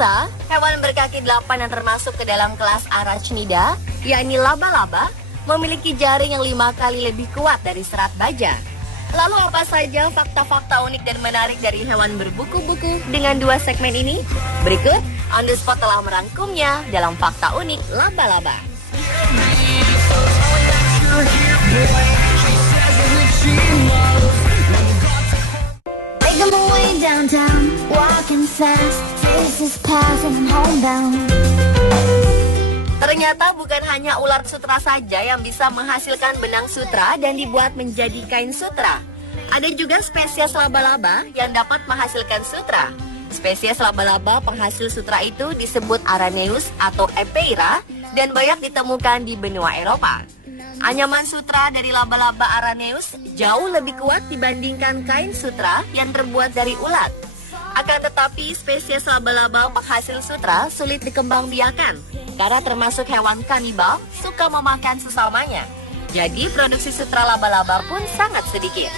Pemirsa, hewan berkaki 8 yang termasuk ke dalam kelas Arachnida, yakni laba-laba, memiliki jaring yang 5 kali lebih kuat dari serat baja. Lalu apa saja fakta-fakta unik dan menarik dari hewan berbuku-buku dengan 2 segmen ini? Berikut, On The Spot telah merangkumnya dalam Fakta Unik Laba-laba. Making my way downtown, walking fast, faces passing, I'm homebound. Ternyata bukan hanya ular sutra saja yang bisa menghasilkan benang sutra dan dibuat menjadi kain sutra. Ada juga spesies laba-laba yang dapat menghasilkan sutra. Spesies laba-laba penghasil sutra itu disebut Araneus atau Epeira dan banyak ditemukan di benua Eropa. Anyaman sutra dari laba-laba Araneus jauh lebih kuat dibandingkan kain sutra yang terbuat dari ulat. Akan tetapi spesies laba-laba penghasil sutra sulit dikembangbiakan karena termasuk hewan kanibal suka memakan sesamanya. Jadi produksi sutra laba-laba pun sangat sedikit.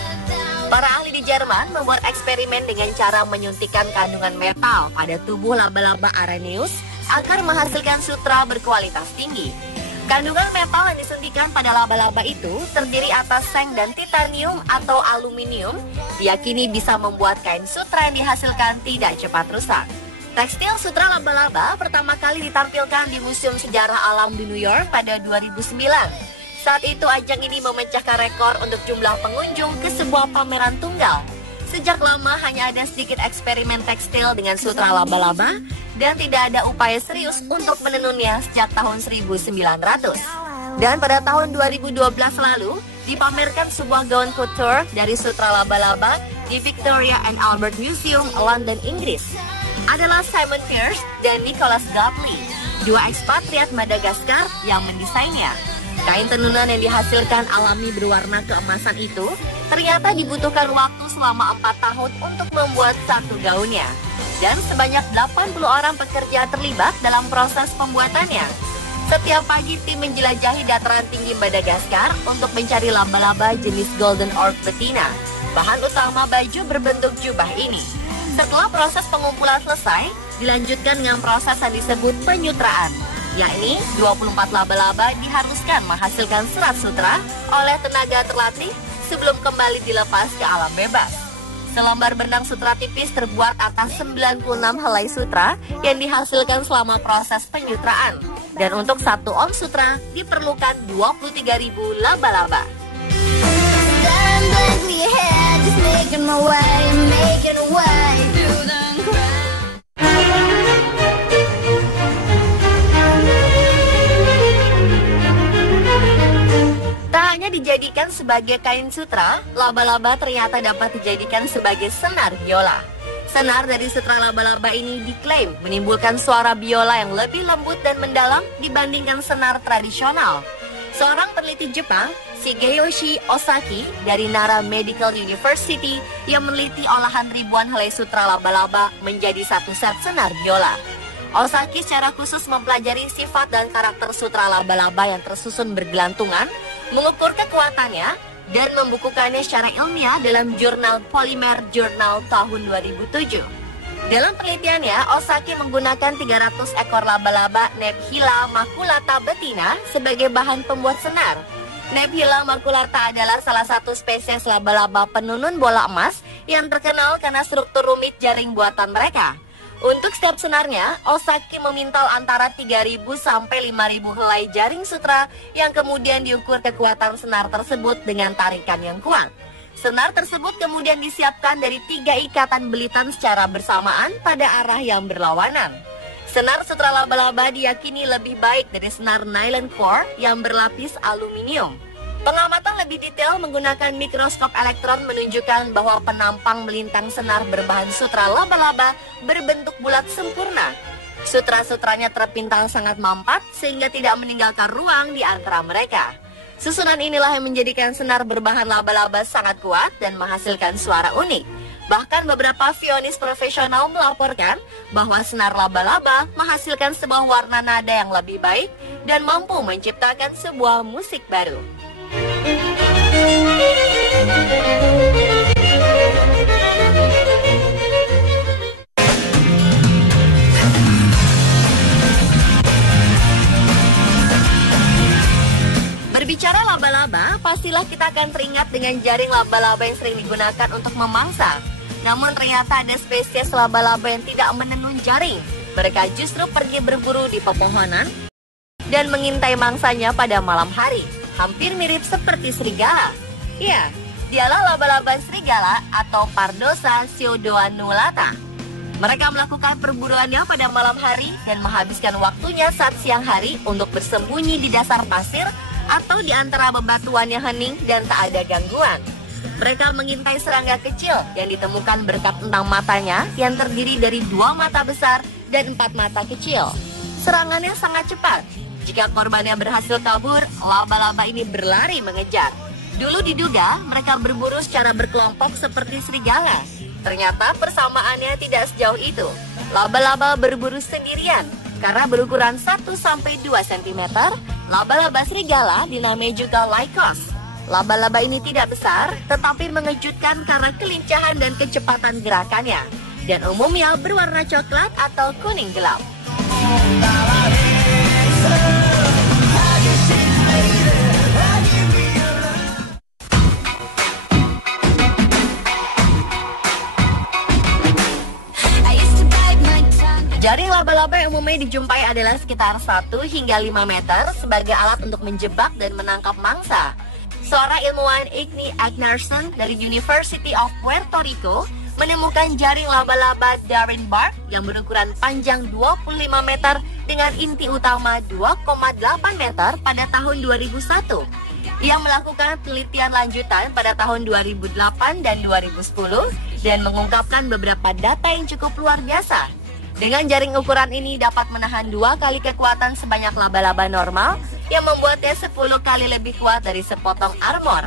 Para ahli di Jerman membuat eksperimen dengan cara menyuntikkan kandungan metal pada tubuh laba-laba Araneus agar menghasilkan sutra berkualitas tinggi. Kandungan metal yang disuntikan pada laba-laba itu terdiri atas seng dan titanium atau aluminium, diyakini bisa membuat kain sutra yang dihasilkan tidak cepat rusak. Tekstil sutra laba-laba pertama kali ditampilkan di Museum Sejarah Alam di New York pada 2009. Saat itu ajang ini memecahkan rekor untuk jumlah pengunjung ke sebuah pameran tunggal. Sejak lama hanya ada sedikit eksperimen tekstil dengan sutra laba-laba dan tidak ada upaya serius untuk menenunnya sejak tahun 1900. Dan pada tahun 2012 lalu, dipamerkan sebuah gaun couture dari sutra laba-laba di Victoria and Albert Museum, London, Inggris. Adalah Simon Pearce dan Nicholas Gottlieb, 2 ekspatriat Madagaskar yang mendesainnya. Kain tenunan yang dihasilkan alami berwarna keemasan itu ternyata dibutuhkan waktu selama 4 tahun untuk membuat satu gaunnya. Dan sebanyak 80 orang pekerja terlibat dalam proses pembuatannya. Setiap pagi tim menjelajahi dataran tinggi Madagaskar untuk mencari laba-laba jenis Golden Orc betina, bahan utama baju berbentuk jubah ini. Setelah proses pengumpulan selesai, dilanjutkan dengan proses yang disebut penyutraan, yakni 24 laba-laba diharuskan menghasilkan serat sutra oleh tenaga terlatih sebelum kembali dilepas ke alam bebas. Selembar benang sutra tipis terbuat atas 96 helai sutra yang dihasilkan selama proses penyutraan. Dan untuk 1 ons sutra diperlukan 23.000 laba-laba. Staring blankly ahead, just making my way through the crowd. Tak hanya dijadikan sebagai kain sutra, laba-laba ternyata dapat dijadikan sebagai senar biola. Senar dari sutra laba-laba ini diklaim menimbulkan suara biola yang lebih lembut dan mendalam dibandingkan senar tradisional. Seorang peneliti Jepang, Shigeyoshi Osaki dari Nara Medical University yang meneliti olahan ribuan helai sutra laba-laba menjadi satu set senar biola. Osaki secara khusus mempelajari sifat dan karakter sutra laba-laba yang tersusun bergelantungan, mengukur kekuatannya, dan membukukannya secara ilmiah dalam jurnal Polymer Journal tahun 2007. Dalam penelitiannya, Osaki menggunakan 300 ekor laba-laba Nephila maculata betina sebagai bahan pembuat senar. Nephila maculata adalah salah satu spesies laba-laba penunun bola emas yang terkenal karena struktur rumit jaring buatan mereka. Untuk setiap senarnya, Osaki memintal antara 3.000 sampai 5.000 helai jaring sutra yang kemudian diukur kekuatan senar tersebut dengan tarikan yang kuat. Senar tersebut kemudian disiapkan dari 3 ikatan belitan secara bersamaan pada arah yang berlawanan. Senar sutra laba-laba diyakini lebih baik dari senar nylon core yang berlapis aluminium. Pengamatan lebih detail menggunakan mikroskop elektron menunjukkan bahwa penampang melintang senar berbahan sutra laba-laba berbentuk bulat sempurna. Sutra-sutranya terpintal sangat mampat sehingga tidak meninggalkan ruang di antara mereka. Susunan inilah yang menjadikan senar berbahan laba-laba sangat kuat dan menghasilkan suara unik. Bahkan beberapa vionis profesional melaporkan bahwa senar laba-laba menghasilkan sebuah warna nada yang lebih baik dan mampu menciptakan sebuah musik baru. pertama, pastilah kita akan teringat dengan jaring laba-laba yang sering digunakan untuk memangsa. Namun ternyata ada spesies laba-laba yang tidak menenun jaring. Mereka justru pergi berburu di pepohonan dan mengintai mangsanya pada malam hari. Hampir mirip seperti serigala. Ya, dialah laba-laba serigala atau Pardosa pseudoannullata. Mereka melakukan perburuannya pada malam hari dan menghabiskan waktunya saat siang hari untuk bersembunyi di dasar pasir atau di antara bebatuan yang hening dan tak ada gangguan. Mereka mengintai serangga kecil yang ditemukan berkat entang matanya yang terdiri dari 2 mata besar dan 4 mata kecil. Serangannya sangat cepat. Jika korbannya berhasil kabur, laba-laba ini berlari mengejar. Dulu diduga mereka berburu secara berkelompok seperti serigala. Ternyata persamaannya tidak sejauh itu. Laba-laba berburu sendirian. Karena berukuran 1-2 cm, laba-laba serigala dinamai juga Lycos. Laba-laba ini tidak besar, tetapi mengejutkan karena kelincahan dan kecepatan gerakannya. Dan umumnya berwarna coklat atau kuning gelap. Jaring laba-laba yang umumnya dijumpai adalah sekitar 1 hingga 5 meter sebagai alat untuk menjebak dan menangkap mangsa. Seorang ilmuwan Igni Agnerson dari University of Puerto Rico menemukan jaring laba-laba Darien bark yang berukuran panjang 25 meter dengan inti utama 2,8 meter pada tahun 2001. Ia melakukan penelitian lanjutan pada tahun 2008 dan 2010 dan mengungkapkan beberapa data yang cukup luar biasa. Dengan jaring ukuran ini dapat menahan 2 kali kekuatan sebanyak laba-laba normal yang membuatnya 10 kali lebih kuat dari sepotong armor.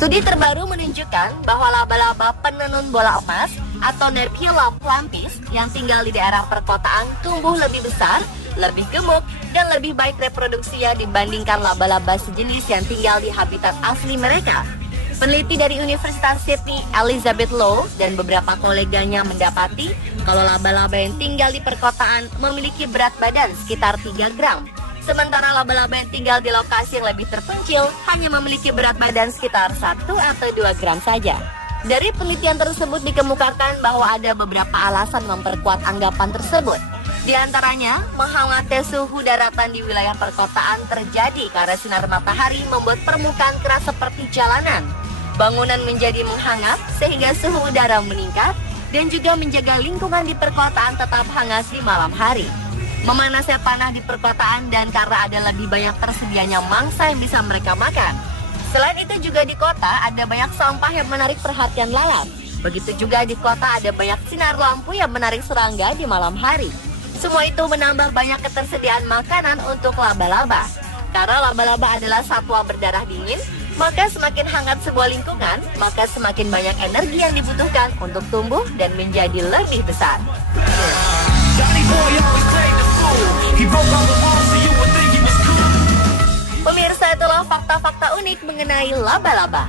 Studi terbaru menunjukkan bahwa laba-laba penenun bola emas atau Neptula plumpis yang tinggal di daerah perkotaan tumbuh lebih besar, lebih gemuk, dan lebih baik reproduksinya dibandingkan laba-laba sejenis yang tinggal di habitat asli mereka. Peneliti dari Universitas Sydney, Elizabeth Lowe, dan beberapa koleganya mendapati kalau laba-laba yang tinggal di perkotaan memiliki berat badan sekitar 3 gram. Sementara laba-laba yang tinggal di lokasi yang lebih terpencil hanya memiliki berat badan sekitar 1 atau 2 gram saja. Dari penelitian tersebut dikemukakan bahwa ada beberapa alasan memperkuat anggapan tersebut. Di antaranya, menghangatnya suhu daratan di wilayah perkotaan terjadi karena sinar matahari membuat permukaan keras seperti jalanan. Bangunan menjadi menghangat sehingga suhu udara meningkat dan juga menjaga lingkungan di perkotaan tetap hangat di malam hari. Memanasnya panah di perkotaan dan karena ada lebih banyak tersedianya mangsa yang bisa mereka makan. Selain itu juga di kota ada banyak sampah yang menarik perhatian lalat. Begitu juga di kota ada banyak sinar lampu yang menarik serangga di malam hari. Semua itu menambah banyak ketersediaan makanan untuk laba-laba. Karena laba-laba adalah satwa berdarah dingin, maka semakin hangat sebuah lingkungan, maka semakin banyak energi yang dibutuhkan untuk tumbuh dan menjadi lebih besar. Pemirsa, itulah fakta-fakta unik mengenai laba-laba.